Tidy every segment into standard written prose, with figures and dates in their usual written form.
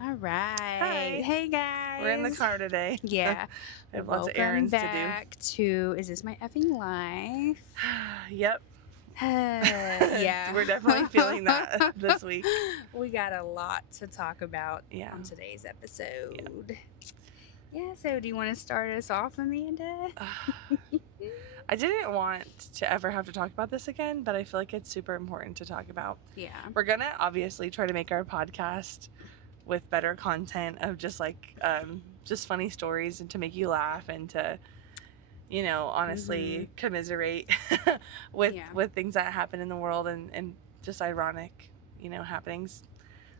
All right. Hi. Hey, guys. We're in the car today. Yeah. I have lots of Welcome errands back to Is This My Effing Life? to do. Yep. Yeah. We're definitely feeling that this week. We got a lot to talk about Yeah. on today's episode. Yeah, so do you want to start us off, Amanda? I didn't want to ever have to talk about this again, but I feel like it's super important to talk about. Yeah. We're going to obviously try to make our podcast with better content of just just funny stories and to make you laugh and to, honestly commiserate with things that happen in the world and just ironic, happenings.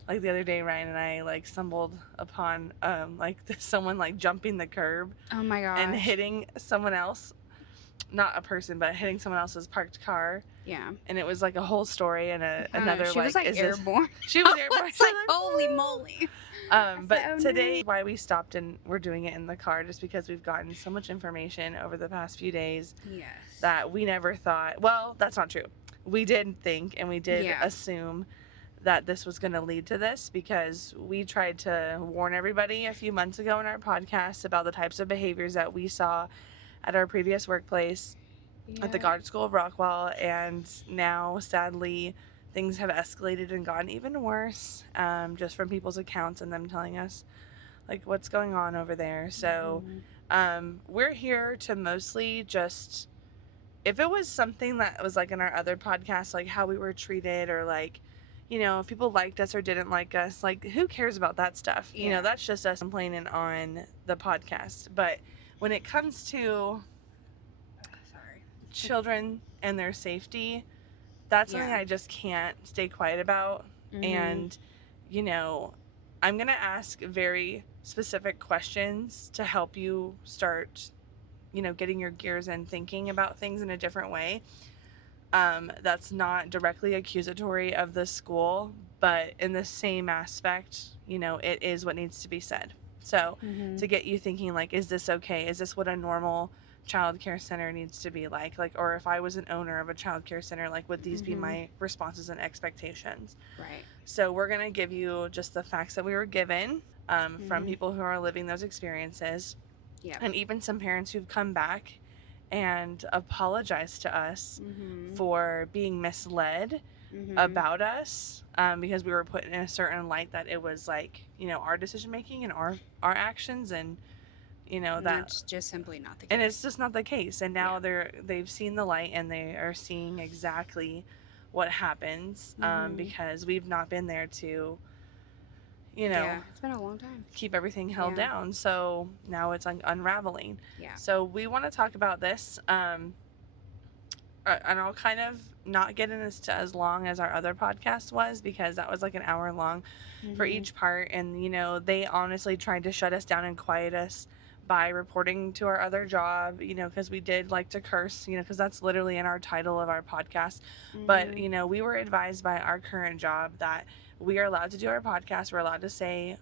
Like the other day, Ryan and I stumbled upon someone jumping the curb. Oh my gosh. And hitting someone else, not a person, but hitting someone else's parked car. Yeah. And it was a whole story and another she was airborne. She was airborne. It's holy moly. But today, why we stopped and we're doing it in the car, just because we've gotten so much information over the past few days. Yes. That we never thought. Well, that's not true. We did think and we did assume that this was going to lead to this, because we tried to warn everybody a few months ago in our podcast about the types of behaviors that we saw at our previous workplace at the Goddard School of Rockwell, and now sadly things have escalated and gotten even worse, just from people's accounts and them telling us what's going on over there. So we're here to mostly just, if it was something that was in our other podcast, how we were treated, or if people liked us or didn't like us, who cares about that stuff? That's just us complaining on the podcast. But when it comes to children and their safety, that's something I just can't stay quiet about. And I'm gonna ask very specific questions to help you start getting your gears in, thinking about things in a different way. That's not directly accusatory of the school, but in the same aspect, it is what needs to be said. So to get you thinking, is this okay? Is this what a normal child care center needs to be like? Or if I was an owner of a child care center, would these be my responses and expectations? Right. So we're going to give you just the facts that we were given from people who are living those experiences. Yeah. And even some parents who've come back and apologized to us for being misled about us, because we were put in a certain light that it was our decision making and our actions, and that's just simply not the case. And it's just not the case. And now they've seen the light and they are seeing exactly what happens, because we've not been there to it's been a long time, keep everything held down. So now it's unraveling. Yeah. So we want to talk about this, and I'll kind of not get in this to as long as our other podcast was, because that was an hour long for each part. And they honestly tried to shut us down and quiet us by reporting to our other job, because we did like to curse, because that's literally in our title of our podcast. But we were advised by our current job that we are allowed to do our podcast. We're allowed to say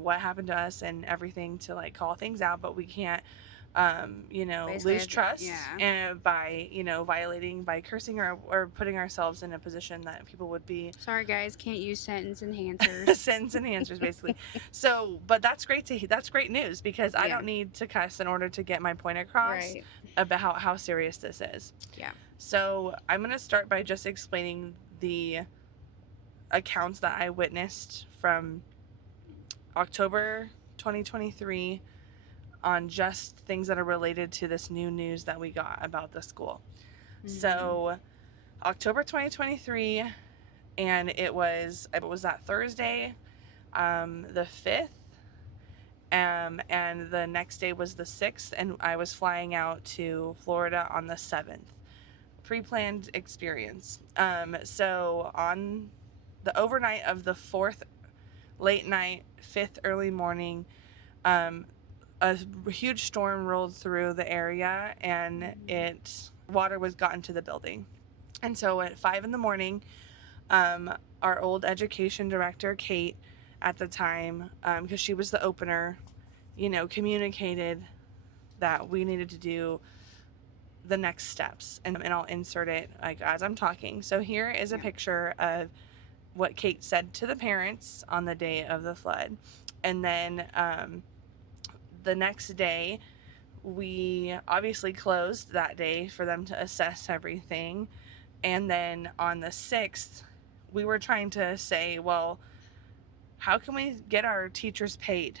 what happened to us and everything, to call things out, but we can't lose trust and by violating, by cursing or putting ourselves in a position that people would be, sorry guys, can't use sentence enhancers. sentence enhancers basically. So but that's great news, because I don't need to cuss in order to get my point across about how serious this is. So I'm going to start by just explaining the accounts that I witnessed from October 2023 on just things that are related to this new news that we got about the school. So October 2023, and it was that Thursday, the 5th, and the next day was the 6th, and I was flying out to Florida on the 7th. Pre-planned experience. So on the overnight of the 4th, late night, 5th, early morning, a huge storm rolled through the area, and water was gotten to the building. And so at 5 a.m, our old education director, Kate, at the time, because she was the opener, communicated that we needed to do the next steps, and I'll insert it as I'm talking. So here is a picture of what Kate said to the parents on the day of the flood. And then the next day, we obviously closed that day for them to assess everything. And then on the 6th, we were trying to say, well, how can we get our teachers paid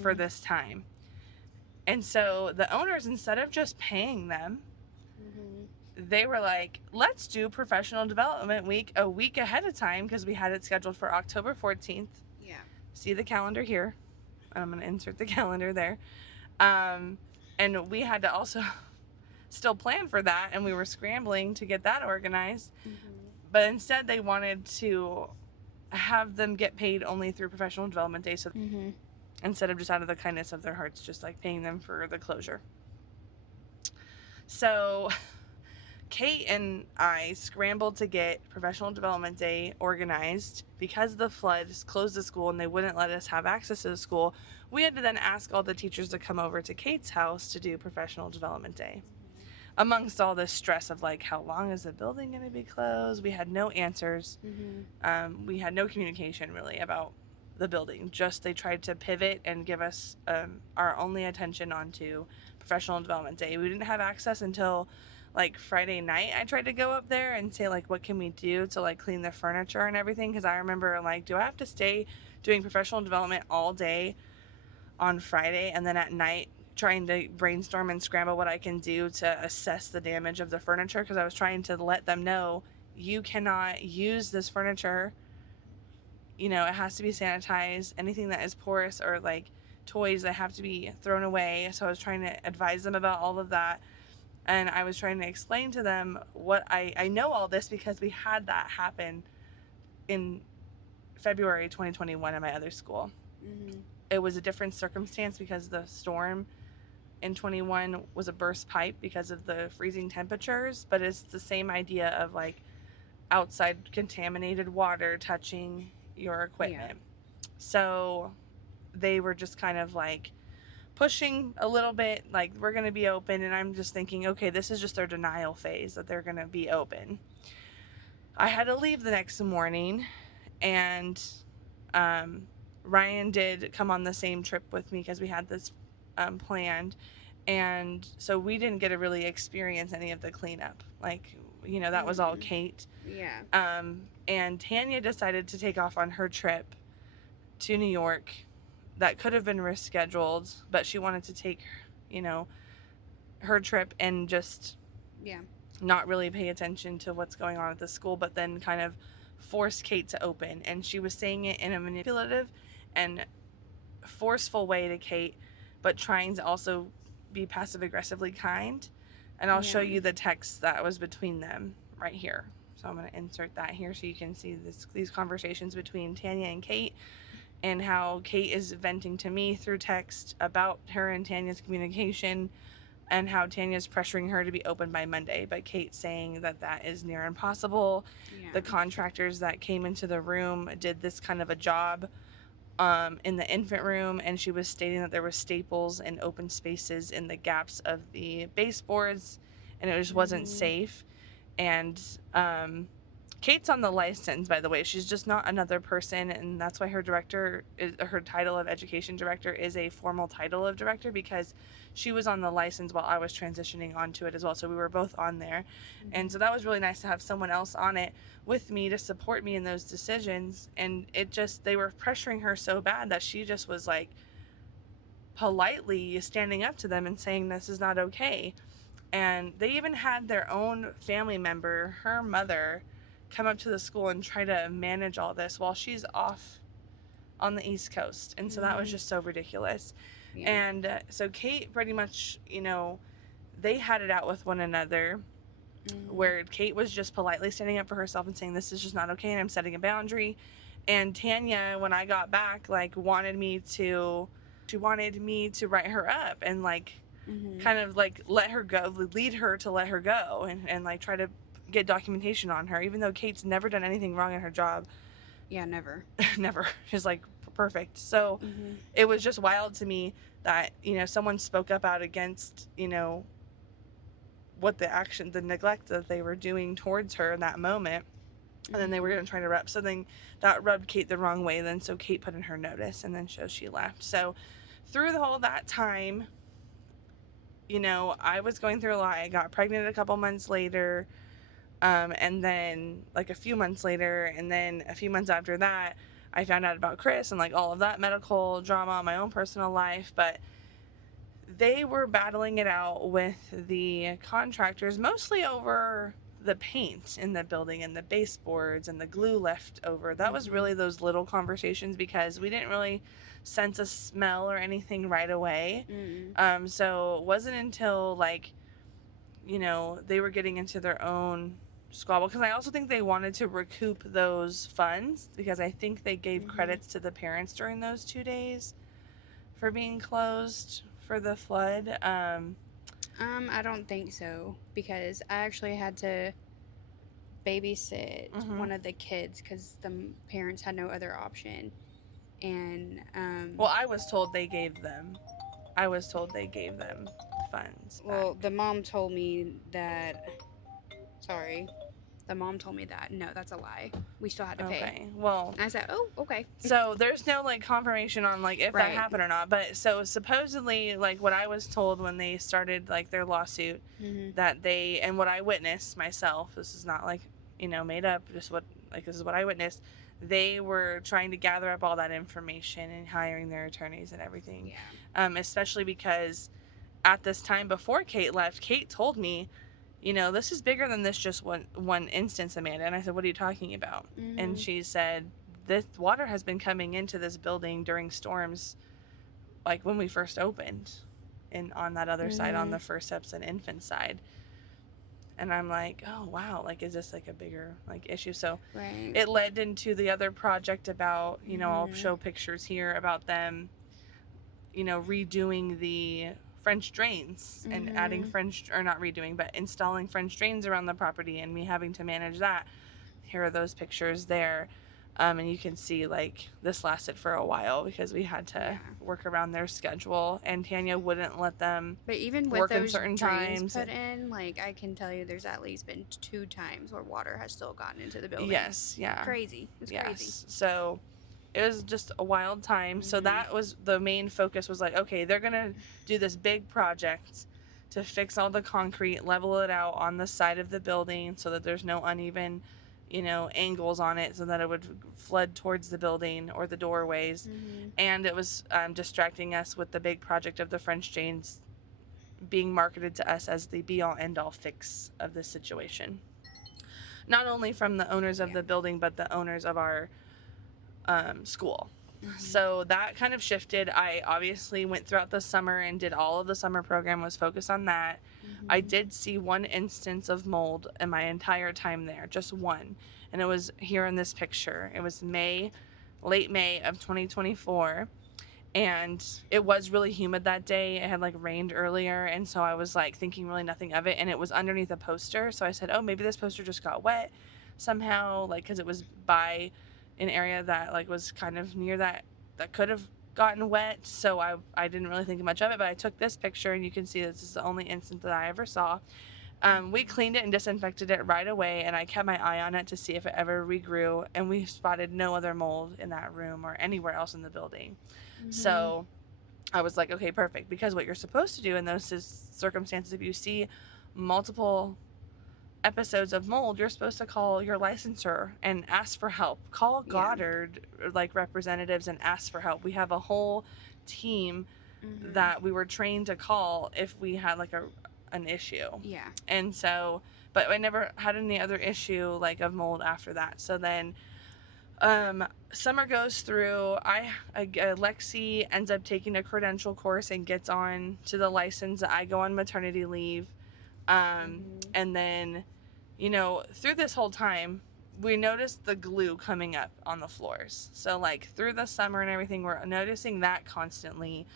for this time? And so the owners, instead of just paying them, they were like, let's do professional development week a week ahead of time, because we had it scheduled for October 14th. Yeah. See the calendar here. I'm going to insert the calendar there. And we had to also still plan for that, and we were scrambling to get that organized. But instead, they wanted to have them get paid only through professional development day, so instead of just out of the kindness of their hearts, just like paying them for the closure. So Kate and I scrambled to get professional development day organized. Because the floods closed the school and they wouldn't let us have access to the school, we had to then ask all the teachers to come over to Kate's house to do professional development day. Amongst all this stress of like, how long is the building going to be closed? We had no answers. We had no communication really about the building. Just they tried to pivot and give us our only attention onto professional development day. We didn't have access until like Friday night. I tried to go up there and say like, what can we do to like clean the furniture and everything? Because I remember like, do I have to stay doing professional development all day on Friday and then at night trying to brainstorm and scramble what I can do to assess the damage of the furniture? Because I was trying to let them know, you cannot use this furniture. You know, it has to be sanitized. Anything that is porous or like toys that have to be thrown away. So I was trying to advise them about all of that. And I was trying to explain to them what I know all this because we had that happen in February 2021 at my other school. It was a different circumstance because the storm in 21 was a burst pipe because of the freezing temperatures, but it's the same idea of like outside contaminated water touching your equipment. So they were just kind of like pushing a little bit, like, we're going to be open. And I'm just thinking, okay, this is just their denial phase that they're going to be open. I had to leave the next morning, and Ryan did come on the same trip with me because we had this planned. And so we didn't get to really experience any of the cleanup. Like, you know, that was all Kate. Yeah. And Tanya decided to take off on her trip to New York. That could have been rescheduled, but she wanted to take, you know, her trip and just not really pay attention to what's going on at the school, but then kind of force Kate to open. And she was saying it in a manipulative and forceful way to Kate, but trying to also be passive aggressively kind. And I'll show you the text that was between them right here. So I'm going to insert that here so you can see these conversations between Tanya and Kate, and how Kate is venting to me through text about her and Tanya's communication, and how Tanya's pressuring her to be open by Monday, but Kate's saying that that is near impossible. The contractors that came into the room did this kind of a job in the infant room, and she was stating that there were staples and open spaces in the gaps of the baseboards, and it just wasn't safe. And Kate's on the license, by the way. She's just not another person, and that's why her title of education director is a formal title of director, because she was on the license while I was transitioning onto it as well. So we were both on there. And so that was really nice to have someone else on it with me to support me in those decisions. And they were pressuring her so bad that she just was like politely standing up to them and saying this is not okay. And they even had their own family member, her mother, come up to the school and try to manage all this while she's off on the East Coast. And so that was just so ridiculous. And so Kate pretty much, you know, they had it out with one another, where Kate was just politely standing up for herself and saying this is just not okay and I'm setting a boundary. And Tanya, when I got back, like wanted me to write her up and like kind of like let her go, lead her to let her go, and like try to get documentation on her, even though Kate's never done anything wrong in her job. Never. Never. She's like perfect. So it was just wild to me that, you know, someone spoke up out against, you know, what the neglect that they were doing towards her in that moment. And then they were going to try to rub. So then that rubbed Kate the wrong way. Then so Kate put in her notice, and then so she left. So through the whole that time, you know, I was going through a lot. I got pregnant a couple months later, and then like a few months later, and then a few months after that, I found out about Chris and like all of that medical drama, my own personal life. But they were battling it out with the contractors, mostly over the paint in the building and the baseboards and the glue left over. That was really those little conversations because we didn't really sense a smell or anything right away. So it wasn't until like, you know, they were getting into their own squabble, because I also think they wanted to recoup those funds, because I think they gave credits to the parents during those 2 days for being closed for the flood. I don't think so, because I actually had to babysit one of the kids because the parents had no other option. And well, I was told they gave them funds back. Well, the mom told me that. Sorry. The mom told me that. No, that's a lie. We still had to pay. Okay. Well, and I said, oh, okay. So there's no like confirmation on like if that happened or not. But so supposedly, like what I was told when they started like their lawsuit, that they, and what I witnessed myself, this is not like, you know, made up, just what, like this is what I witnessed. They were trying to gather up all that information and hiring their attorneys and everything. Yeah. Especially because at this time before Kate left, Kate told me, you know, this is bigger than this just one instance, Amanda. And I said, what are you talking about? And she said, this water has been coming into this building during storms, like when we first opened, and on that other side, on the first steps and infant side. And I'm like, oh wow, like is this like a bigger like issue? So it led into the other project about, you know, I'll show pictures here about them, you know, redoing the French drains and adding installing French drains around the property, and me having to manage that. Here are those pictures there. And you can see like this lasted for a while because we had to work around their schedule, and Tanya wouldn't let them but even with work those in certain drains times. Put in, like I can tell you there's at least been 2 times where water has still gotten into the building. Yes, yeah. Crazy. It's crazy. So it was just a wild time. So that was the main focus, was like, okay, they're going to do this big project to fix all the concrete, level it out on the side of the building so that there's no uneven, you know, angles on it so that it would flood towards the building or the doorways. And it was distracting us with the big project of the French drains being marketed to us as the be-all end-all fix of this situation. Not only from the owners of the building, but the owners of our school. So that kind of shifted. I obviously went throughout the summer and did all of the summer program, was focused on that. I did see one instance of mold in my entire time there, just one. And it was here in this picture. It was late May of 2024. And it was really humid that day. It had like rained earlier. And so I was like thinking really nothing of it. And it was underneath a poster. So I said, oh, maybe this poster just got wet somehow. Like, cause it was by an area that like was kind of near that could have gotten wet. So I didn't really think much of it, but I took this picture, and you can see this is the only instance that I ever saw. We cleaned it and disinfected it right away, and I kept my eye on it to see if it ever regrew, and we spotted no other mold in that room or anywhere else in the building. So I was like, okay, perfect, because what you're supposed to do in those circumstances, if you see multiple episodes of mold, you're supposed to call your licensor and ask for help. Call Goddard like representatives and ask for help. We have a whole team that we were trained to call if we had like an issue. Yeah. And so, but I never had any other issue like of mold after that. So then summer goes through. Lexi ends up taking a credential course and gets on to the license. I go on maternity leave. And then, you know, through this whole time, we noticed the glue coming up on the floors. So like through the summer and everything, we're noticing that constantly.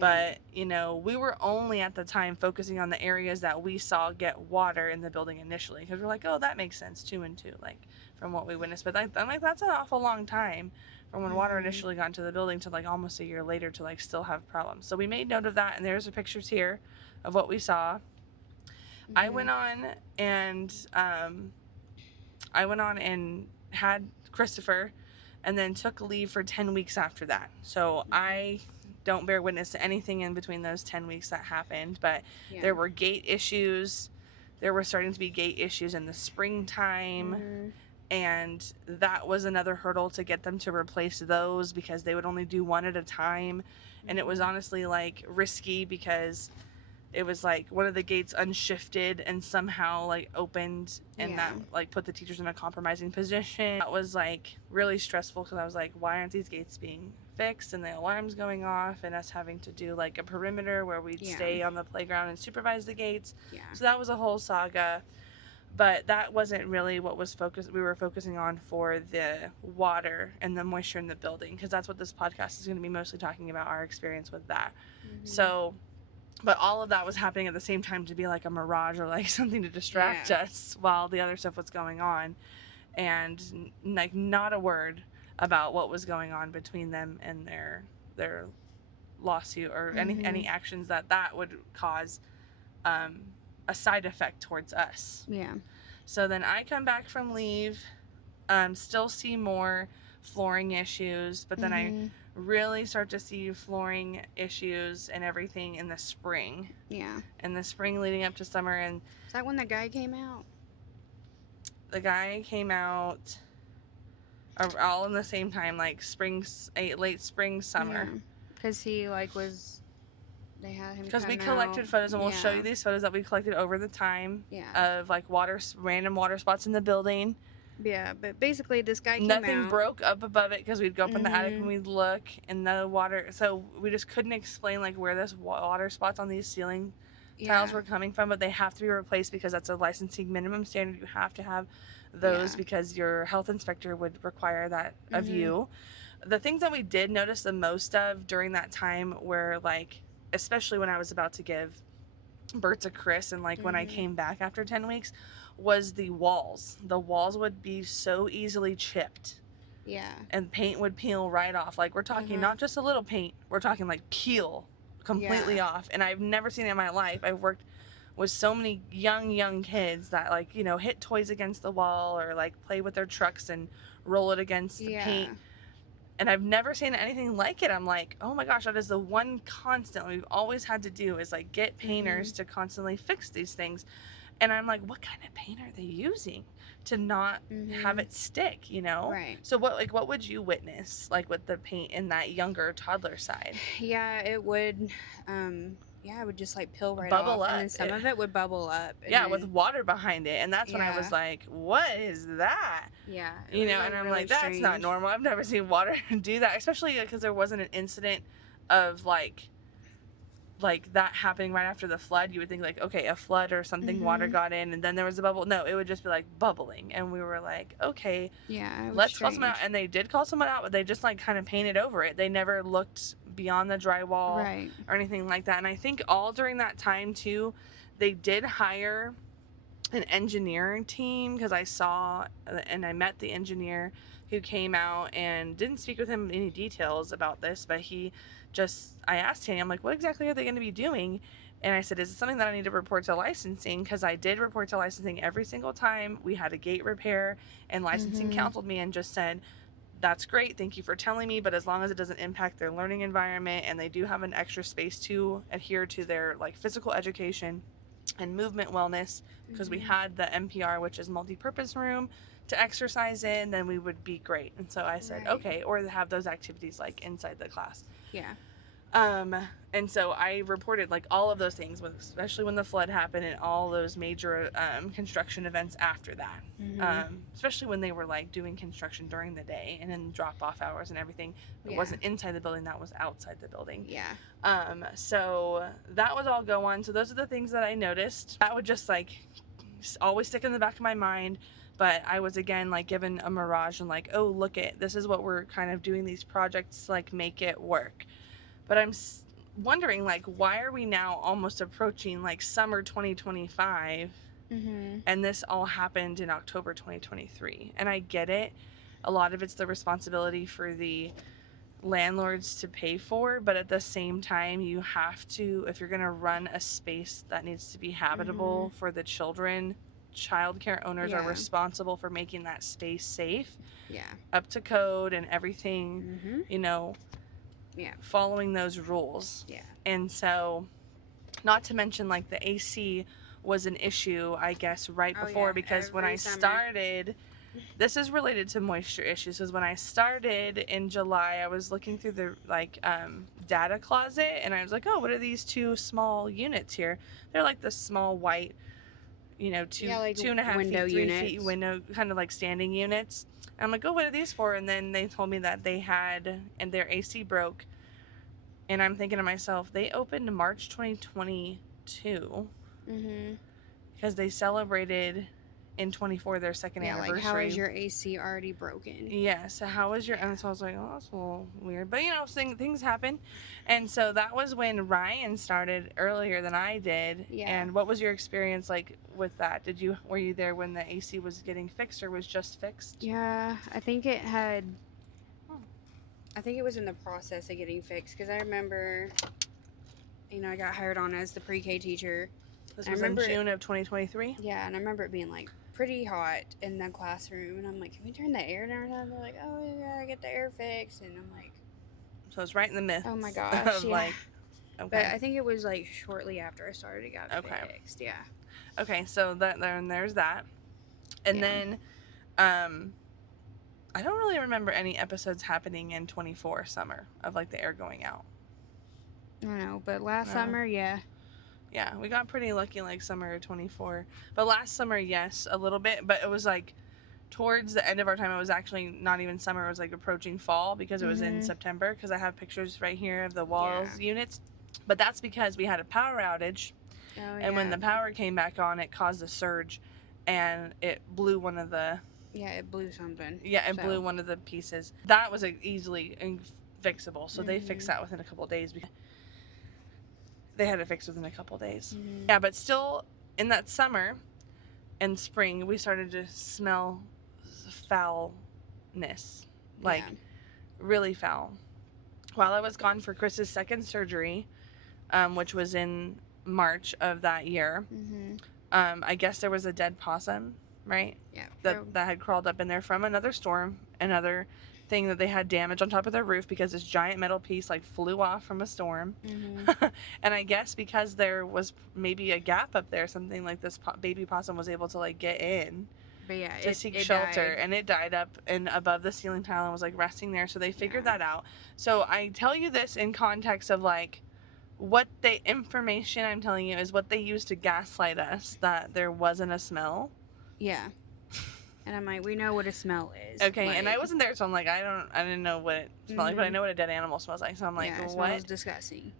But, you know, we were only at the time focusing on the areas that we saw get water in the building initially. Because we're like, oh, that makes sense, 2 and 2, like from what we witnessed. But I'm like, that's an awful long time from when water initially got into the building to like almost a year later to like still have problems. So we made note of that. And there's the pictures here of what we saw. I went on and I went on and had Christopher and then took leave for 10 weeks after that. So I don't bear witness to anything in between those 10 weeks that happened, but there were gait issues. There were starting to be gait issues in the springtime, and that was another hurdle to get them to replace those because they would only do one at a time, and it was honestly like risky because it was like one of the gates unshifted and somehow like opened, and that like put the teachers in a compromising position. That was like really stressful because I was like, why aren't these gates being fixed and the alarms going off, and us having to do like a perimeter where we'd stay on the playground and supervise the gates. So that was a whole saga, but that wasn't really what was we were focusing on for the water and the moisture in the building, because that's what this podcast is going to be mostly talking about, our experience with that. So but all of that was happening at the same time to be like a mirage or like something to distract us while the other stuff was going on, and like not a word about what was going on between them and their lawsuit or any actions that would cause a side effect towards us. So then I come back from leave, still see more flooring issues, but then I really start to see flooring issues and everything in the spring. In the spring leading up to summer. And is that when the guy came out? The guy came out all in the same time, like late spring, summer. Because he like they had him. Because we collected photos, and we'll show you these photos that we collected over the time of like random water spots in the building. Yeah, but basically this guy came Nothing broke up above it because we'd go up in the attic and we'd look, and the water, so we just couldn't explain like where this water spots on these ceiling tiles were coming from, but they have to be replaced because that's a licensing minimum standard. You have to have those because your health inspector would require that of you. The things that we did notice the most of during that time were like, especially when I was about to give birth to Chris and like when I came back after 10 weeks, was the walls. The walls would be so easily chipped. And paint would peel right off. Like we're talking not just a little paint, we're talking like peel completely off. And I've never seen it in my life. I've worked with so many young kids that like, you know, hit toys against the wall or like play with their trucks and roll it against the paint. And I've never seen anything like it. I'm like, oh my gosh, that is the one constant we've always had to do, is like get painters to constantly fix these things. And I'm like, what kind of paint are they using to not have it stick, you know? Right. So what would you witness like with the paint in that younger toddler side? It would it would just like peel right bubble off, up. And then some of it would bubble up. With water behind it. And that's when I was like, what is that? You know, and I'm really like, that's not normal. I've never seen water do that, especially because there wasn't an incident of like that happening right after the flood. You would think like, okay, a flood or something, water got in and then there was a bubble. No, it would just be like bubbling, and we were like, okay, let's call someone out. And they did call someone out, but they just like kind of painted over it. They never looked beyond the drywall or anything like that. And I think all during that time too, they did hire an engineering team, because I saw and I met the engineer who came out, and didn't speak with him any details about this, but I asked him, I'm like, what exactly are they going to be doing? And I said, is it something that I need to report to licensing? Because I did report to licensing every single time we had a gate repair, and licensing counseled me and just said, that's great, thank you for telling me, but as long as it doesn't impact their learning environment and they do have an extra space to adhere to their like physical education and movement wellness, because we had the MPR, which is multi-purpose room, to exercise in, then we would be great. And so I said, okay, or have those activities like inside the class. And so I reported like all of those things, especially when the flood happened and all those major construction events after that. Especially when they were like doing construction during the day and in drop-off hours and everything. It wasn't inside the building, that was outside the building. So that would all go on. So those are the things that I noticed. That would just like always stick in the back of my mind. But I was again like given a mirage and like, oh, look at this is what we're kind of doing these projects to like make it work. But I'm wondering, like, why are we now almost approaching like summer 2025 and this all happened in October 2023? And I get it, a lot of it's the responsibility for the landlords to pay for, but at the same time you have to, if you're going to run a space that needs to be habitable for the children, childcare owners are responsible for making that space safe. Yeah. Up to code and everything, you know, following those rules. Yeah. And so, not to mention, like, the AC was an issue, I guess, right before, because when I started, this is related to moisture issues, because when I started in July, I was looking through the, like, data closet, and I was like, oh, what are these 2 small units here? They're like the small white, you know, 2.5 feet, 3 feet window, kind of like standing units. And I'm like, oh, what are these for? And then they told me that they had, and their AC broke. And I'm thinking to myself, they opened March 2022. Because they celebrated in 24 their second anniversary. Like, how is your AC already broken? Yeah, so how is your... And so I was like, oh, that's a little weird. But, you know, things happen. And so that was when Ryan started earlier than I did. Yeah. And what was your experience like with that? Were you there when the AC was getting fixed, or was just fixed? Yeah, I think it was in the process of getting fixed, because I remember, you know, I got hired on as the pre-K teacher. This was in June of 2023? Yeah, and I remember it being, like, pretty hot in the classroom, and I'm like, can we turn the air down? And they're like, oh, yeah, get the air fixed, and I'm like... So it's right in the midst. Oh, my gosh, like... Okay. But I think it was, like, shortly after I started, it got fixed, yeah. Okay, so there's that. And then, I don't really remember any episodes happening in 24 summer of, like, the air going out. I don't know, but last summer, yeah. Yeah, we got pretty lucky, like, summer of 24. But last summer, yes, a little bit. But it was, like, towards the end of our time, it was actually not even summer. It was, like, approaching fall, because it was in September. Because I have pictures right here of the walls units. But that's because we had a power outage. And when the power came back on, it caused a surge. And it blew one of the... Yeah, it blew something. Yeah, it blew one of the pieces. That was easily fixable. So they fixed that within a couple of days. They had it fixed within a couple days. Yeah, but still, in that summer and spring, we started to smell foulness. Like, really foul. While I was gone for Chris's second surgery, which was in March of that year, I guess there was a dead possum, right? Yeah. That had crawled up in there from another storm, another thing that they had damage on top of their roof, because this giant metal piece, like, flew off from a storm. And I guess because there was maybe a gap up there, something like this baby possum was able to, like, get in to seek shelter, and it died up and above the ceiling tile and was, like, resting there. So they figured that out. So I tell you this in context of, like, what the information I'm telling you is what they used to gaslight us, that there wasn't a smell. Yeah. And I'm like, we know what a smell is. Okay, like, and I wasn't there, so I'm like, I didn't know what it smelled like, but I know what a dead animal smells like. So I'm like, it what? smells disgusting.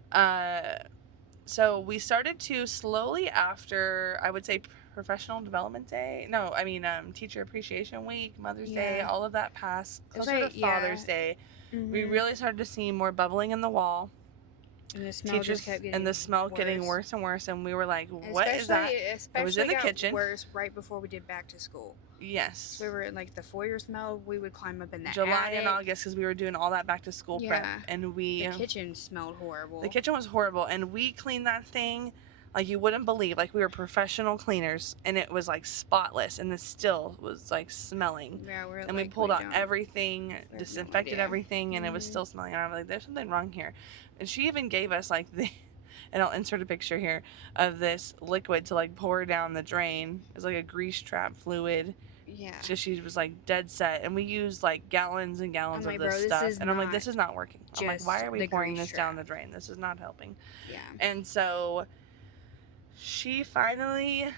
So we started to slowly after, I would say, Professional Development Day. No, I mean, Teacher Appreciation Week, Mother's Day, all of that passed. Closer to Father's Day, we really started to see more bubbling in the wall. And the smell just kept getting getting worse and worse, and we were like, what is that? It was in the kitchen. Worse right before we did back to school. Yes. So we were in, like, the foyer smell. We would climb up in that July attic. and August, because we were doing all that back to school prep, and the kitchen smelled horrible. The kitchen was horrible, and we cleaned that thing like you wouldn't believe. Like, we were professional cleaners, and it was, like, spotless, and it still was, like, smelling. Yeah, and we pulled out everything, disinfected everything, and it was still smelling. And I'm like, there's something wrong here. And she even gave us, like, and I'll insert a picture here of this liquid to, like, pour down the drain. It's like a grease trap fluid. Yeah. So she was, like, dead set. And we used, like, gallons and gallons of this stuff. And I'm like, this is not working. I'm like, why are we pouring this down the drain? This is not helping. Yeah. And so she finally,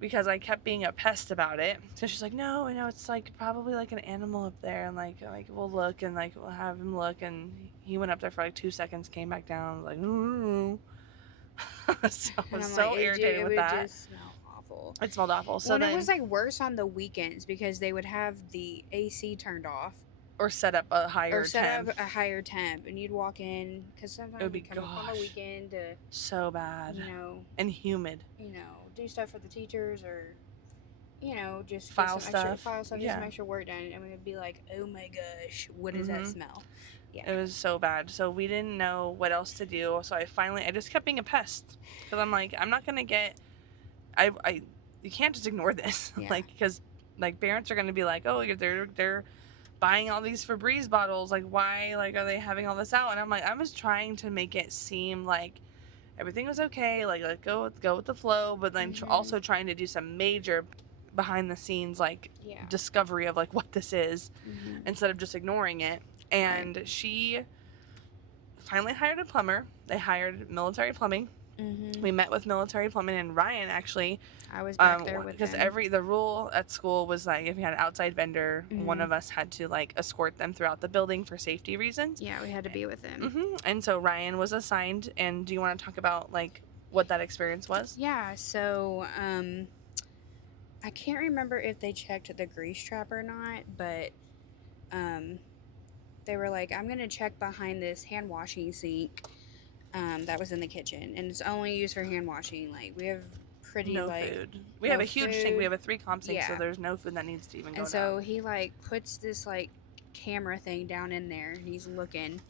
because I kept being a pest about it, so she's like, no, it's, like, probably, like, an animal up there. And, like we'll look, and, like, we'll have him look. And he went up there for, like, 2 seconds, came back down, like, ooh. So I was so irritated with that. It just smelled awful. It smelled awful. So then, it was, like, worse on the weekends, because they would have the AC turned off. Or set up a higher temp. And you'd walk in, because sometimes it would be, come up on the weekend to... So bad. You know... And humid. You know, do stuff for the teachers, or... You know, just file stuff, just some extra work done, and it would be like, oh my gosh, what is that smell? Yeah. It was so bad. So we didn't know what else to do. So I just kept being a pest, because I'm like, I'm not gonna get, you can't just ignore this. Like, because like parents are going to be like, oh, they're buying all these Febreze bottles, like why, like, are they having all this out? And I'm like, I was trying to make it seem like everything was okay, like go with the flow, but then also trying to do some major behind the scenes like discovery of like what this is instead of just ignoring it. And she finally hired a plumber. They hired military plumbing. We met with military plumbing, and Ryan actually, I was back there with because the rule at school was like if you had an outside vendor, one of us had to like escort them throughout the building for safety reasons. Yeah, we had to be with them. And so Ryan was assigned. And do you want to talk about like what that experience was? Yeah. So I can't remember if they checked the grease trap or not, but they were like, I'm gonna check behind this hand washing sink. That was in the kitchen, and it's only used for hand washing. Like, we have pretty food. We have a huge sink. We have a 3-comp sink, so there's no food that needs to even go down. And so he like puts this like camera thing down in there, and he's looking,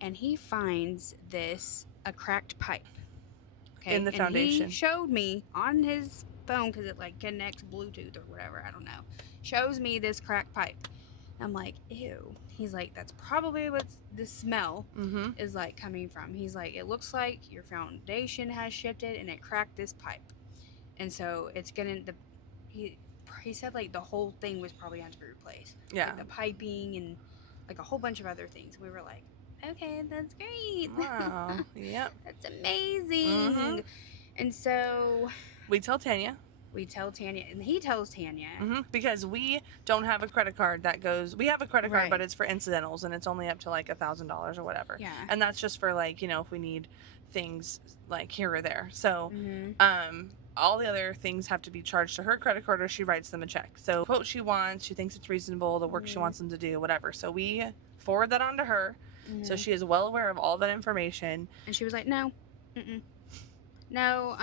and he finds a cracked pipe. Okay, in the foundation. He showed me on his phone because it like connects Bluetooth or whatever. I don't know. Shows me this cracked pipe. I'm like, ew. He's like, that's probably what the smell is like coming from. He's like, it looks like your foundation has shifted and it cracked this pipe. And so it's gonna, he said like the whole thing was probably going to be replaced. Yeah. Like the piping and like a whole bunch of other things. We were like, okay, that's great. Wow. Yep. That's amazing. And so we tell Tanya. We tell Tanya, and he tells Tanya. Because we don't have a credit card that goes, we have a credit card, but it's for incidentals, and it's only up to like $1,000 or whatever. Yeah. And that's just for like, you know, if we need things like here or there. So, all the other things have to be charged to her credit card, or she writes them a check. So, quote she wants, she thinks it's reasonable, the work she wants them to do, whatever. So we forward that on to her. So she is well aware of all that information. And she was like, no. No,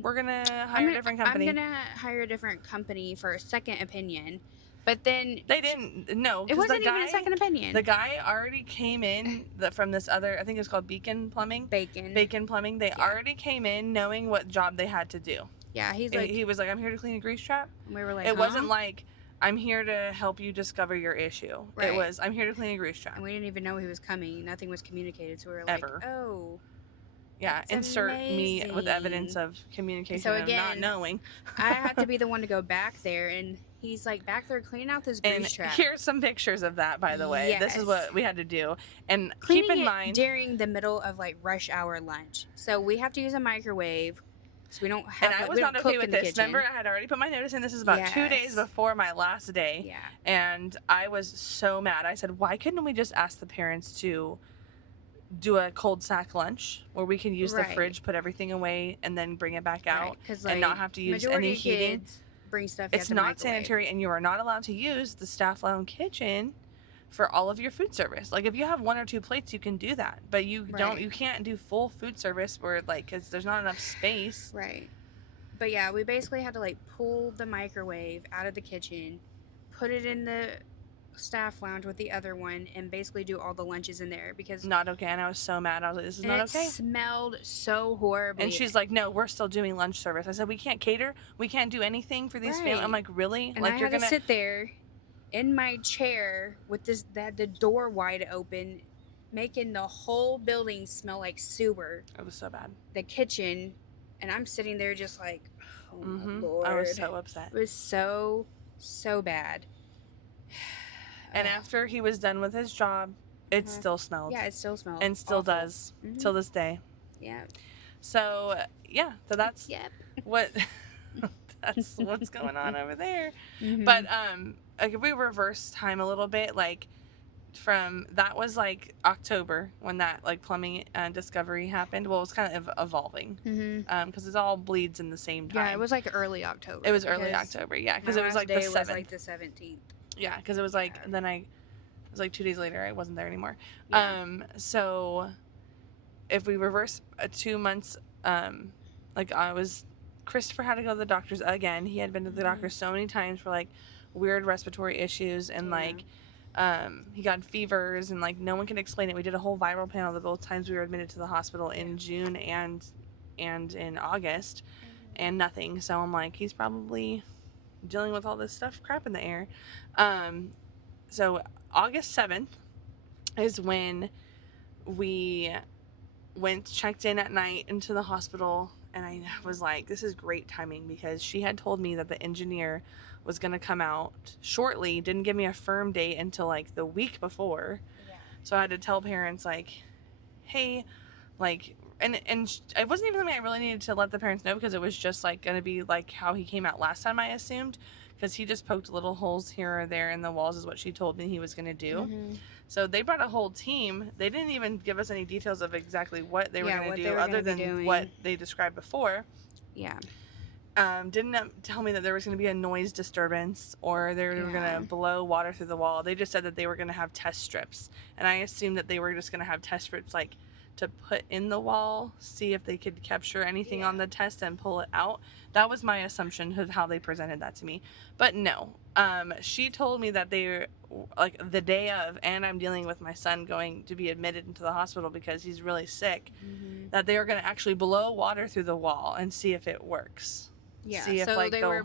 we're gonna hire a different company. I'm gonna hire a different company for a second opinion. But then they didn't. No, it wasn't even a second opinion. The guy already came in from this other. I think it's called Bacon Plumbing. Bacon Plumbing. They already came in knowing what job they had to do. Yeah, he was like, I'm here to clean a grease trap. And we were like, it wasn't like, I'm here to help you discover your issue. Right. It was, I'm here to clean a grease trap. And we didn't even know he was coming. Nothing was communicated, so we were like, oh. Yeah, insert me with evidence of communication and not knowing. I have to be the one to go back there, and he's like back there cleaning out this grease trap. Here's some pictures of that, by the way. Yes. This is what we had to do. And cleaning keep in mind, during the middle of like rush hour lunch. So we have to use a microwave. So we don't have. And I was not okay with this. Remember, I had already put my notice in. This is about 2 days before my last day. Yeah. And I was so mad. I said, why couldn't we just ask the parents to do a cold sack lunch where we can use the fridge, put everything away, and then bring it back out, and not have to use any heating? Bring stuff. It's not sanitary, and you are not allowed to use the staff lounge kitchen for all of your food service. Like if you have 1 or 2 plates, you can do that, but you don't. You can't do full food service where like because there's not enough space. Right. But yeah, we basically had to like pull the microwave out of the kitchen, put it in the staff lounge with the other one, and basically do all the lunches in there because not okay. And I was so mad. I was like, this is not okay. It smelled so horribly. And she's like, no, we're still doing lunch service. I said, we can't cater, we can't do anything for these families. I'm like, really? And like I had to sit there in my chair with the door wide open, making the whole building smell like sewer. It was so bad. The kitchen, and I'm sitting there just like, oh my Lord. I was so upset. It was so bad. And after he was done with his job, it still smelled. Yeah, it still smelled. And still does till this day. Yeah. So, yeah. So that's what that's what's going on over there. But like if we reverse time a little bit, like from that was like October when that like plumbing discovery happened. Well, it was kind of evolving because it all bleeds in the same time. Yeah, it was like early October. It was early October. Yeah, because it was like the 7th. Was like the 17th. Yeah, because it was like, and then it was like 2 days later, I wasn't there anymore. Yeah. So if we reverse 2 months, like Christopher had to go to the doctors again. He had been to the doctor so many times for like weird respiratory issues and like, he got fevers and like no one could explain it. We did a whole viral panel the both times we were admitted to the hospital in June and in August. and nothing. So I'm like, he's probably dealing with all this crap in the air. So August 7th is when we checked in at night into the hospital, and I was like, this is great timing, because she had told me that the engineer was going to come out shortly, didn't give me a firm date until like the week before. Yeah. So I had to tell parents like, hey, like, and it wasn't even something I really needed to let the parents know, because it was just like going to be like how he came out last time, I assumed, because he just poked little holes here or there in the walls is what she told me he was going to do. Mm-hmm. So they brought a whole team. They didn't even give us any details of exactly what they were going to do, other than what they described before. Yeah. Didn't tell me that there was going to be a noise disturbance or they were going to blow water through the wall. They just said that they were going to have test strips. And I assumed that they were just going to have test strips like to put in the wall, see if they could capture anything on the test and pull it out. That was my assumption of how they presented that to me. But no, she told me that they, like the day of, and I'm dealing with my son going to be admitted into the hospital because he's really sick, mm-hmm. that they are going to actually blow water through the wall and see if it works. Yeah, see if, so like, they were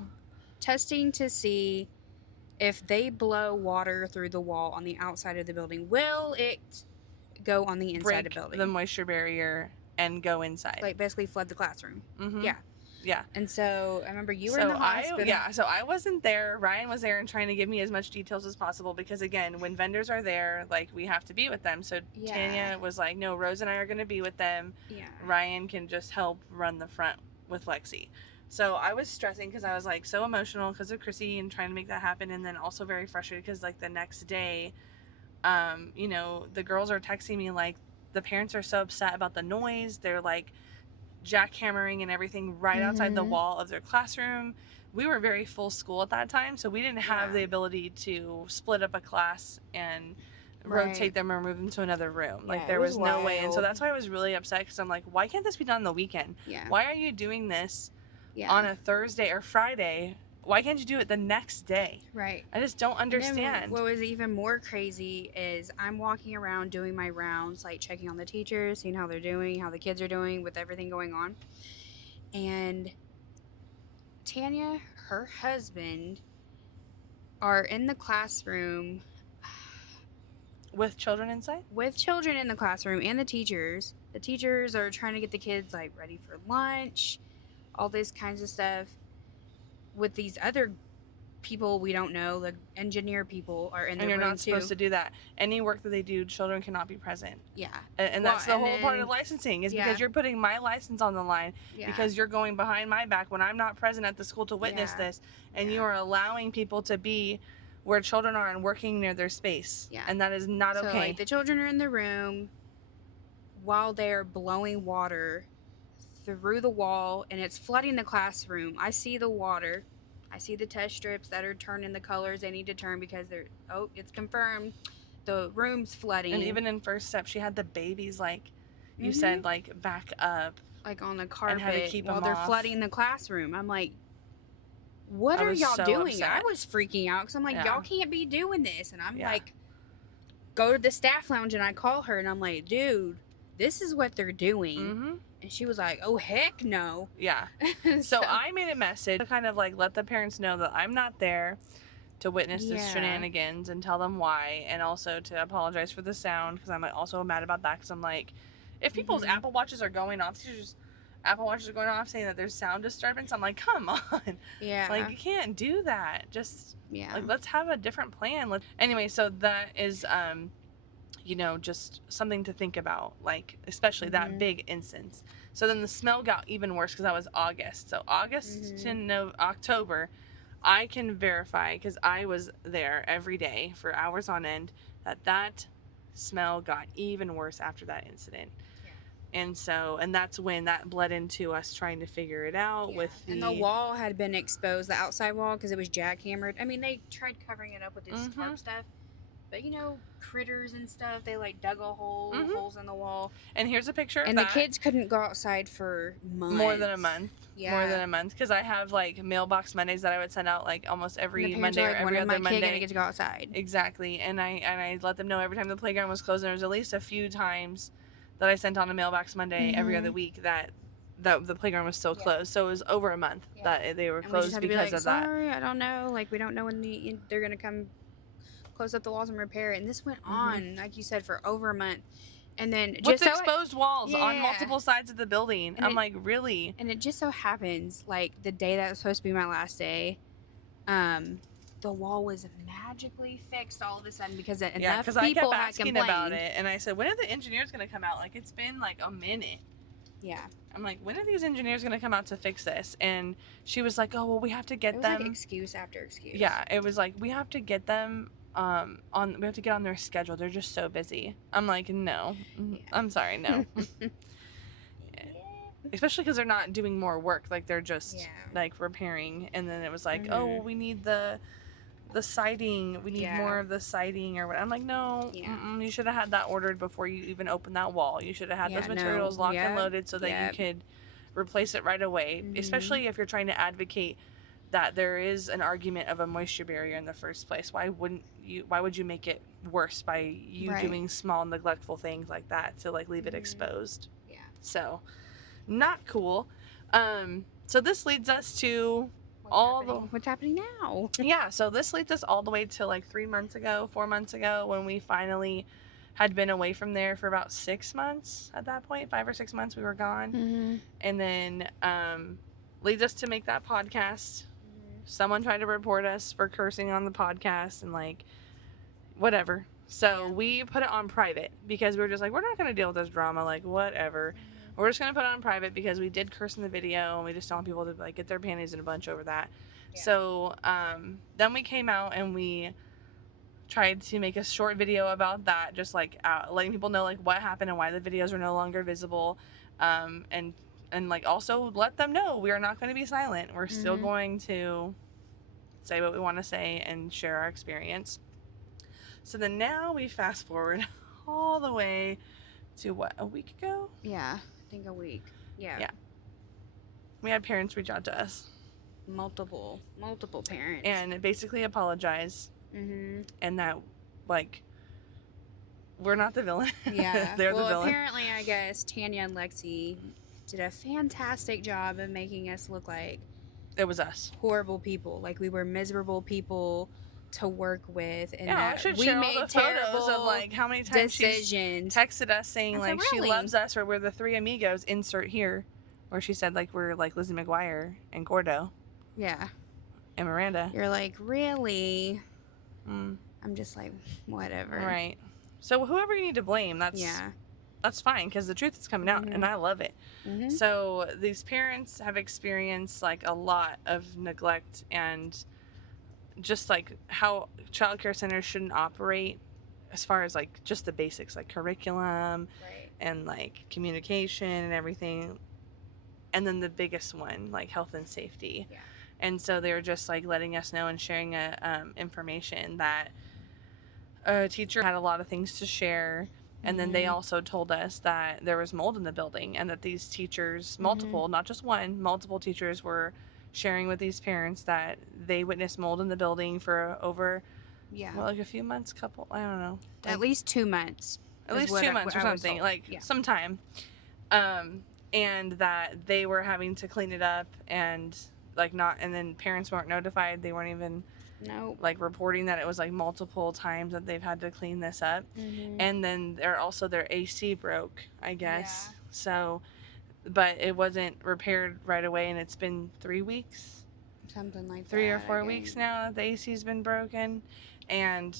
testing to see if they blow water through the wall on the outside of the building, will it go on the inside of the building? The moisture barrier and go inside. Like basically flood the classroom. Mm-hmm. Yeah. Yeah. And so I remember you were in the hospital. So I wasn't there. Ryan was there and trying to give me as much details as possible because, again, when vendors are there, like, we have to be with them. So Tanya was like, no, Rose and I are going to be with them. Yeah. Ryan can just help run the front with Lexi. So I was stressing because I was, like, so emotional because of Chrissy and trying to make that happen, and then also very frustrated because, like, the next day, you know, the girls are texting me, like, the parents are so upset about the noise. They're, like, jackhammering and everything right mm-hmm. outside the wall of their classroom. We were very full school at that time, so we didn't have the ability to split up a class and rotate them or move them to another room. Yeah, like, there was no way. And so that's why I was really upset, because I'm like, why can't this be done on the weekend? Yeah. Why are you doing this on a Thursday or Friday? Why can't you do it the next day? Right. I just don't understand. What was even more crazy is I'm walking around doing my rounds, like checking on the teachers, seeing how they're doing, how the kids are doing with everything going on. And Tanya, her husband, are in the classroom. With children inside? With children in the classroom and the teachers. The teachers are trying to get the kids, like, ready for lunch, all this kinds of stuff. With these other people we don't know, the engineer people are in the room too. And you're not supposed to do that. Any work that they do, children cannot be present. Yeah. And that's the whole part of licensing, is because you're putting my license on the line, because you're going behind my back when I'm not present at the school to witness this, and you are allowing people to be where children are and working near their space. Yeah. And that is not okay. Like, the children are in the room while they're blowing water through the wall, and it's flooding the classroom. I see the water. I see the test strips that are turning the colors they need to turn, because they're, it's confirmed, the room's flooding. And even in first step, she had the babies, like, you mm-hmm. said, like, back up. Like, on the carpet, and how to keep while they're flooding the classroom. I'm like, what are y'all doing? Upset. I was freaking out, because I'm like, y'all can't be doing this. And I'm like, go to the staff lounge, and I call her, and I'm like, dude, this is what they're doing. Mm-hmm. And she was like, oh, heck no. Yeah. So I made a message to kind of, like, let the parents know that I'm not there to witness this shenanigans and tell them why, and also to apologize for the sound, because I'm also mad about that, because I'm like, if people's mm-hmm. Apple Watches are going off, Apple Watches are going off saying that there's sound disturbance, I'm like, come on. Yeah. Like, you can't do that. Just, like, let's have a different plan. Anyway, so that is, you know, just something to think about, like, especially mm-hmm. that big instance. So then the smell got even worse, because that was August. So August mm-hmm. to October, I can verify, because I was there every day for hours on end, that smell got even worse after that incident. Yeah. And so, and that's when that bled into us trying to figure it out with And the wall had been exposed, the outside wall, because it was jackhammered. I mean, they tried covering it up with this mm-hmm. tarp stuff. But, you know, critters and stuff, they, like, dug a hole, mm-hmm. holes in the wall. And here's a picture of that. And the kids couldn't go outside for months. More than a month. Yeah. More than a month. Because I have, like, mailbox Mondays that I would send out, like, almost every Monday or every other Monday. When my kid gonna get to go outside? Exactly. And I let them know every time the playground was closed. And there was at least a few times that I sent on a mailbox Monday mm-hmm. every other week that that the playground was still closed. So it was over a month that they were closed because of that. Sorry, I don't know. Like, we don't know when they're going to come close up the walls and repair it. And this went on, like you said, for over a month. And then with exposed walls on multiple sides of the building. And I'm like, really? And it just so happens, like, the day that was supposed to be my last day, the wall was magically fixed all of a sudden because enough people had complained. I kept asking about it, and I said, when are the engineers going to come out? Like, it's been like a minute. Yeah. I'm like, when are these engineers going to come out to fix this? And she was like, oh, well, we have to get them. Like excuse after excuse. Yeah, it was like, we have to get them we have to get on their schedule. They're just so busy. I'm like, no. Yeah. I'm sorry, no. Especially because they're not doing more work. Like, they're just, like, repairing. And then it was like, oh, well, we need the siding. We need more of the siding or what. I'm like, no. You should have had that ordered before you even opened that wall. You should have had those materials locked and loaded so that you could replace it right away. Especially if you're trying to advocate that there is an argument of a moisture barrier in the first place. Why would you make it worse by you doing small neglectful things like that to, like, leave it exposed? Yeah. So, not cool. So this leads us to what's happening now. Yeah, so this leads us all the way to, like, 4 months ago, when we finally had been away from there for about 6 months at that point. 5 or 6 months we were gone. And then leads us to make that podcast. Someone tried to report us for cursing on the podcast and, like, whatever. So we put it on private because we were just like, we're not going to deal with this drama, like, whatever. We're just going to put it on private because we did curse in the video and we just don't want people to, like, get their panties in a bunch over that. Yeah. So then we came out and we tried to make a short video about that, just, like, letting people know, like, what happened and why the videos are no longer visible. And like, also let them know we are not going to be silent. We're still going to say what we want to say and share our experience. So then now we fast forward all the way to what, a week ago? Yeah, I think a week. Yeah. We had parents reach out to us. Multiple parents. And basically apologize. And that, like, we're not the villain. Yeah. They're the villain. Apparently, I guess Tanya and Lexi did a fantastic job of making us look like it was us, horrible people, like we were miserable people to work with, and that we made terrible of, like, how many times decisions. She texted us saying, like, really? She loves us, or we're the three amigos. Insert here, where she said, like, we're like Lizzie McGuire and Gordo. Yeah. And Miranda. You're like, really? I'm just like, whatever. Right. So whoever you need to blame, that's fine, because the truth is coming out, and I love it. So these parents have experienced, like, a lot of neglect and just, like, how child care centers shouldn't operate as far as, like, just the basics, like curriculum and, like, communication and everything. And then the biggest one, like, health and safety. Yeah. And so they were just, like, letting us know and sharing information that a teacher had a lot of things to share. And then they also told us that there was mold in the building and that these teachers, multiple, not just one, multiple teachers were sharing with these parents that they witnessed mold in the building for over, like a few months, I don't know. At least 2 months. At least 2 months or something, some time. And that they were having to clean it up and, like, and then parents weren't notified. They weren't even... like, reporting that it was, like, multiple times that they've had to clean this up. And then their AC broke, I guess. Yeah. So, but it wasn't repaired right away, and it's been 3 weeks? Something like 3 or 4 weeks now that the AC's been broken. And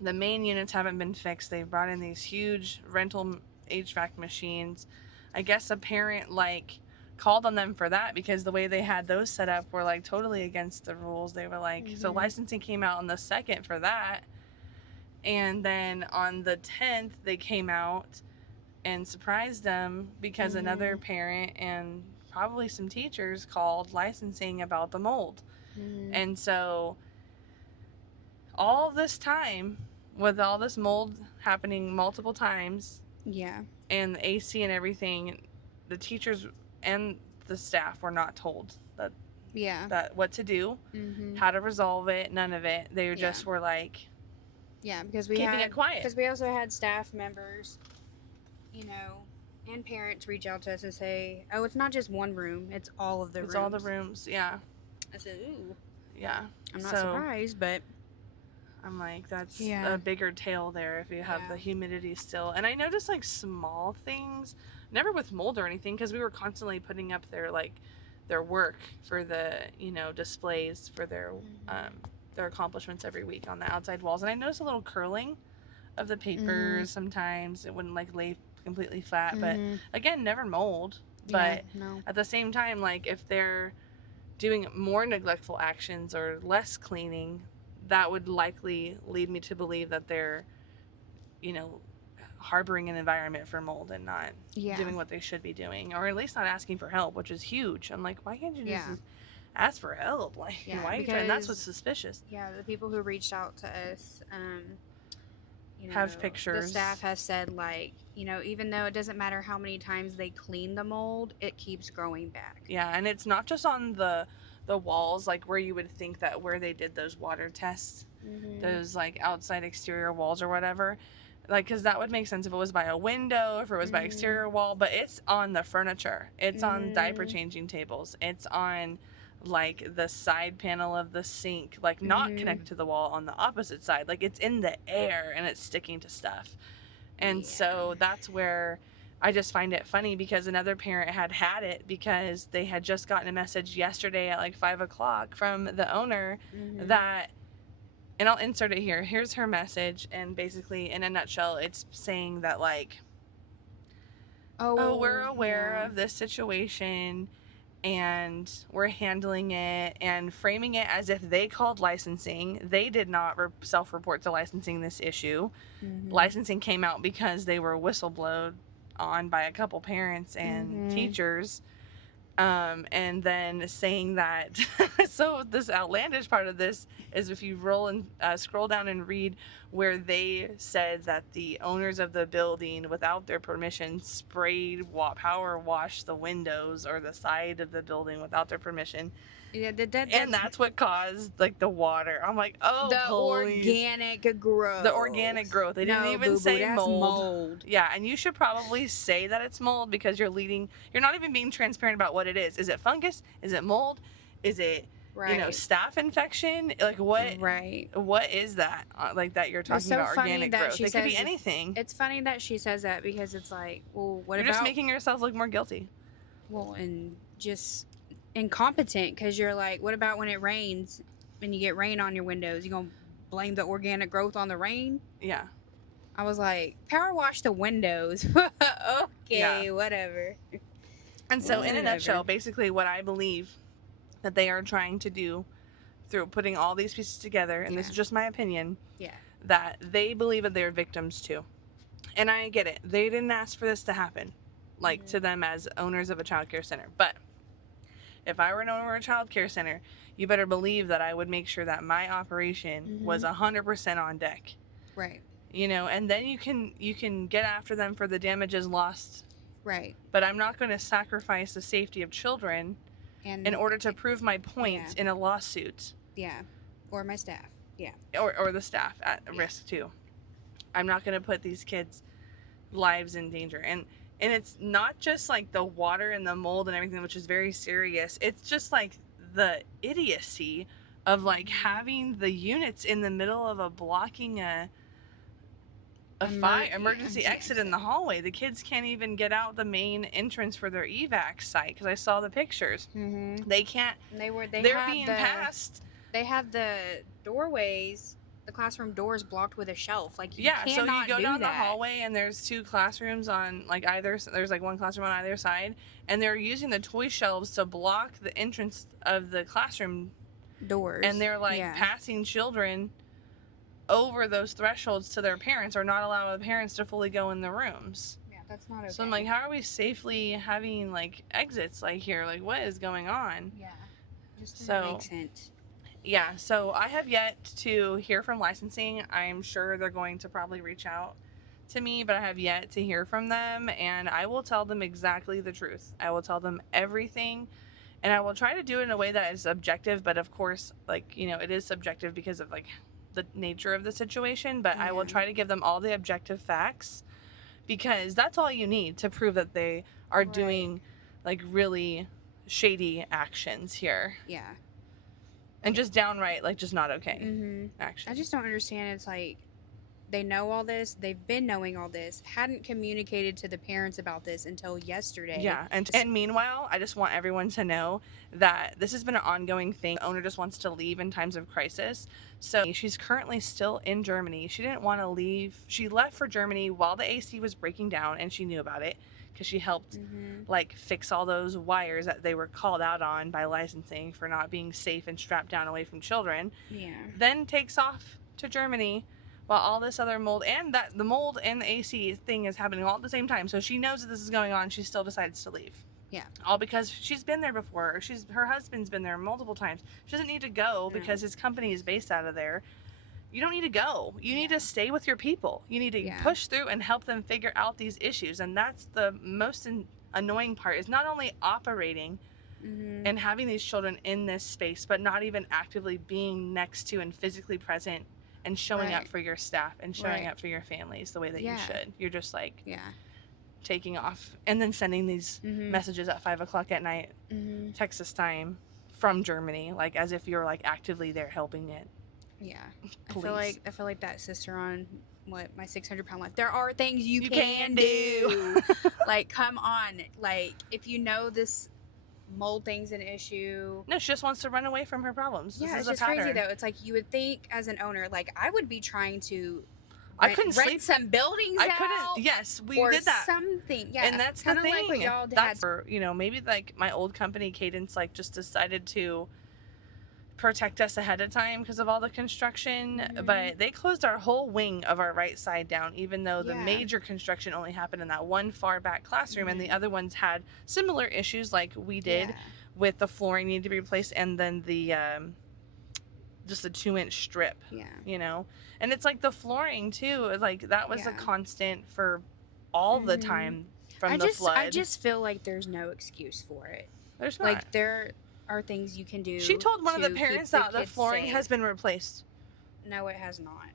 the main units haven't been fixed. They've brought in these huge rental HVAC machines. I guess a parent, like, called on them for that because the way they had those set up were, like, totally against the rules. They were like, so licensing came out on the 2nd for that, and then on the 10th they came out and surprised them because another parent and probably some teachers called licensing about the mold. And so all this time, with all this mold happening multiple times, and the AC and everything, the teachers and the staff were not told that what to do, how to resolve it, none of it. They just were like, because we keeping it quiet. Because we also had staff members, you know, And parents reach out to us and say, "Oh, it's not just one room; it's all of the rooms." It's all the rooms, yeah. I said, "Ooh." Yeah. I'm not surprised, but I'm like, that's a bigger tale there if you have the humidity still. And I noticed like small things, never with mold or anything, because we were constantly putting up their work for the, you know, displays for their accomplishments every week on the outside walls. And I noticed a little curling of the papers sometimes. It wouldn't like lay completely flat, but again, never mold. But at the same time, like if they're doing more neglectful actions or less cleaning, that would likely lead me to believe that they're, you know, harboring an environment for mold and not doing what they should be doing, or at least not asking for help, which is huge. I'm like, why can't you just ask for help? Like, why? And that's what's suspicious. Yeah, the people who reached out to us, you know, have pictures. The staff has said, like, you know, even though it doesn't matter how many times they clean the mold, it keeps growing back. Yeah, and it's not just on the walls, like where you would think that where they did those water tests, those like outside exterior walls or whatever, like, because that would make sense if it was by a window, if it was by exterior wall, but it's on the furniture, it's on diaper changing tables, it's on like the side panel of the sink, like not connected to the wall on the opposite side, like it's in the air and it's sticking to stuff. And so that's where I just find it funny, because another parent had it because they had just gotten a message yesterday at like 5 o'clock from the owner that, and I'll insert it here. Here's her message, and basically in a nutshell, it's saying that like, oh we're aware of this situation and we're handling it, and framing it as if they called licensing. They did not self-report to licensing this issue. Licensing came out because they were whistleblowed on by a couple parents and teachers, and then saying that so this outlandish part of this is if you roll and scroll down and read where they said that the owners of the building without their permission sprayed power washed the windows or the side of the building without their permission. Yeah, and that's what caused like the water. I'm like, oh, the please. Organic growth. The organic growth. They didn't even say mold. Yeah, and you should probably say that it's mold, because you're not even being transparent about what it is. Is it fungus? Is it mold? Is it you know, staph infection? Like what? Right. What is that? Like that you're talking about organic growth? It could be anything. It's funny that she says that, because it's like, well, what you're about? Just making yourself look more guilty. Well, and just incompetent, because you're like, what about when it rains and you get rain on your windows? You gonna blame the organic growth on the rain? Yeah. I was like, power wash the windows. Okay, whatever. And so in a nutshell, basically what I believe that they are trying to do through putting all these pieces together, and this is just my opinion, that they believe that they're victims too. And I get it. They didn't ask for this to happen, like to them as owners of a child care center. But if I were an owner of a child care center, you better believe that I would make sure that my operation was 100% on deck. Right. You know, and then you can get after them for the damages lost. Right. But I'm not going to sacrifice the safety of children in order to prove my point in a lawsuit. Yeah. Or my staff. Yeah. Or the staff at risk too. I'm not going to put these kids' lives in danger. And it's not just like the water and the mold and everything, which is very serious. It's just like the idiocy of like having the units in the middle of blocking a emergency exit in the hallway. The kids can't even get out the main entrance for their evac site, because I saw the pictures. They can't. They're being passed. They have the doorways, the classroom doors blocked with a shelf. Like so you go down the hallway and there's two classrooms on like there's like one classroom on either side, and they're using the toy shelves to block the entrance of the classroom doors, and they're like passing children over those thresholds to their parents, or not allow the parents to fully go in the rooms. Yeah, that's not okay. So I'm like, how are we safely having like exits like here? Like, what is going on? Yeah, just doesn't make sense. Yeah, so I have yet to hear from licensing. I'm sure they're going to probably reach out to me, but I have yet to hear from them, and I will tell them exactly the truth. I will tell them everything, and I will try to do it in a way that is objective, but of course, like, you know, it is subjective because of like the nature of the situation, but I will try to give them all the objective facts, because that's all you need to prove that they are doing like really shady actions here. Yeah. And just downright, like, just not okay I just don't understand. It's like, they know all this. They've been knowing all this. Hadn't communicated to the parents about this until yesterday. Yeah. And meanwhile, I just want everyone to know that this has been an ongoing thing. The owner just wants to leave in times of crisis. So she's currently still in Germany. She didn't want to leave. She left for Germany while the AC was breaking down, and she knew about it because she helped like fix all those wires that they were called out on by licensing for not being safe and strapped down away from children. Yeah. Then takes off to Germany while all this other mold and the mold and the AC thing is happening all at the same time. So she knows that this is going on. She still decides to leave. Yeah. All because she's been there before. Or her husband's been there multiple times. She doesn't need to go because his company is based out of there. You don't need to go. You need to stay with your people. You need to push through and help them figure out these issues. And that's the most annoying part, is not only operating and having these children in this space, but not even actively being next to and physically present and showing up for your staff and showing up for your families the way that you should. You're just like taking off and then sending these messages at 5 o'clock at night, Texas time, from Germany, like as if you're like actively there helping it. Yeah. Please. I feel like that sister on my 600-pound life. There are things you can do. Like, come on. Like, if you know this mold thing's an issue. No, she just wants to run away from her problems. Yeah, it's just crazy though. It's like, you would think as an owner, like, I would be trying to rent some buildings out. Couldn't. Yes, we or did that. Something. Yeah, and that's the thing. Like what y'all that's for, maybe like my old company, Cadence, like just decided to protect us ahead of time because of all the construction, but they closed our whole wing of our right side down, even though the major construction only happened in that one far back classroom, and the other ones had similar issues like we did with the flooring needed to be replaced, and then the just a 2-inch strip. And it's like the flooring too, like that was a constant for all the time from the flood. I just feel like there's no excuse for it. There's not. Like, there are things you can do. She told one of the parents that the flooring has been replaced. No, it has not.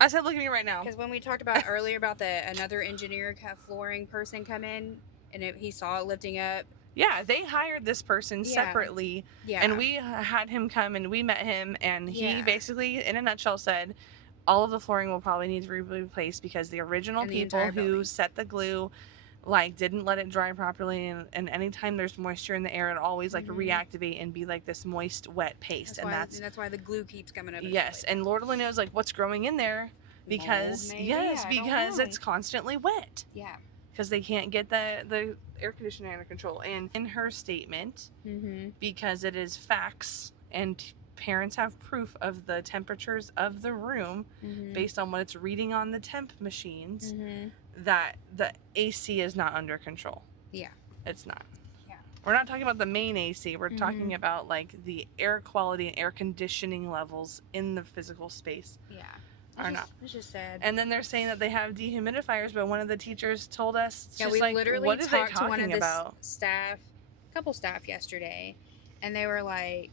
I said, look at me right now. Because when we talked about earlier about another engineer flooring person come in, and he saw it lifting up. Yeah, they hired this person separately. Yeah. And we had him come and we met him, and he basically, in a nutshell, said all of the flooring will probably need to be replaced because the original people who set the glue like didn't let it dry properly, and anytime there's moisture in the air, it always like reactivate and be like this moist wet paste. That's why the glue keeps coming up. Yes, and Lord only knows like what's growing in there because because it's constantly wet. Yeah. Because they can't get the air conditioner under control. And in her statement, because it is facts and parents have proof of the temperatures of the room based on what it's reading on the temp machines, that the AC is not under control. Yeah. It's not. Yeah. We're not talking about the main AC. We're talking about like the air quality and air conditioning levels in the physical space. Yeah. It's just sad. And then they're saying that they have dehumidifiers, but one of the teachers told us, we literally talked to one of the staff, a couple staff yesterday, and they were like,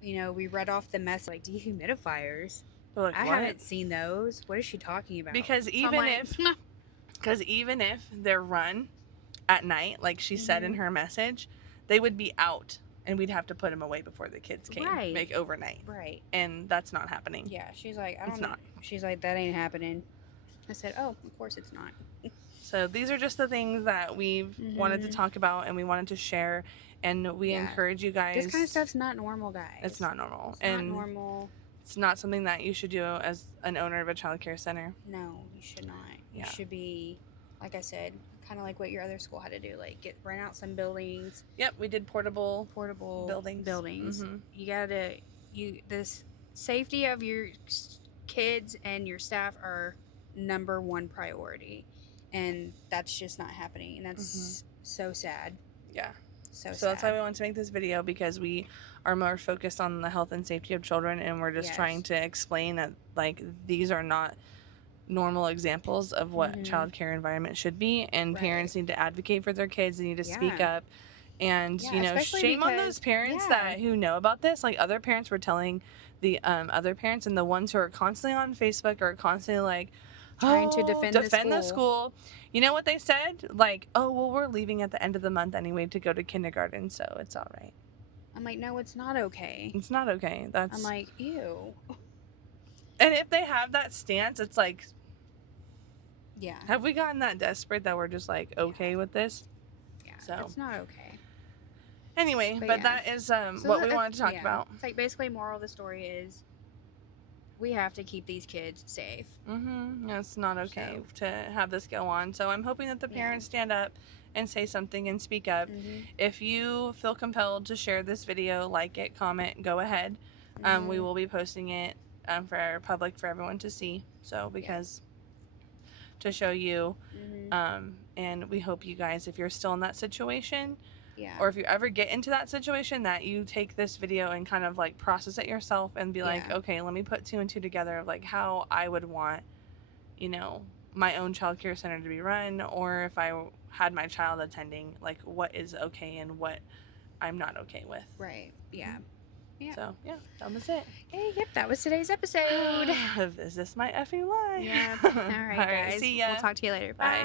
we read off the mess, like, dehumidifiers. Like, I haven't seen those. What is she talking about? Because even if they're run at night, like she said in her message, they would be out. And we'd have to put them away before the kids came. Right. Make overnight. Right. And that's not happening. Yeah. She's like, I don't know. She's like, that ain't happening. I said, oh, of course it's not. So these are just the things that we've wanted to talk about and we wanted to share. And we encourage you guys. This kind of stuff's not normal, guys. It's not normal. It's not normal. It's not something that you should do as an owner of a child care center. No, you should not. Yeah. You should be, like I said, kind of like what your other school had to do, like rent out some buildings. Yep, we did portable buildings. You gotta, this safety of your kids and your staff are number one priority, and that's just not happening, and that's so sad. Yeah. So that's why we want to make this video, because we are more focused on the health and safety of children, and we're just trying to explain that like these are not normal examples of what child care environment should be, and parents need to advocate for their kids. They need to speak up, and shame on those parents who know about this. Like, other parents were telling the other parents, and the ones who are constantly on Facebook are constantly like, trying to defend the school. You know what they said? Like, oh, well, we're leaving at the end of the month anyway to go to kindergarten, so it's all right. I'm like, no, it's not okay. It's not okay. I'm like, ew. And if they have that stance, it's like, yeah. Have we gotten that desperate that we're just like okay with this? Yeah. So it's not okay. Anyway, but that is what we wanted to talk about. It's like basically moral of the story is we have to keep these kids safe. It's not okay to have this go on. So I'm hoping that the parents stand up and say something and speak up. If you feel compelled to share this video, like it, comment, go ahead. We will be posting it for our public, for everyone to see. So because to show you, and we hope you guys, if you're still in that situation, or if you ever get into that situation, that you take this video and kind of like process it yourself and be like, okay, let me put 2 and 2 together of like how I would want, you know, my own child care center to be run, or if I had my child attending, like what is okay and what I'm not okay with. Right. Yeah. Yeah. So yeah, that was it. Hey, yep, that was today's episode. Is this my effing life? Yeah. All right, guys. See ya. We'll talk to you later. Bye.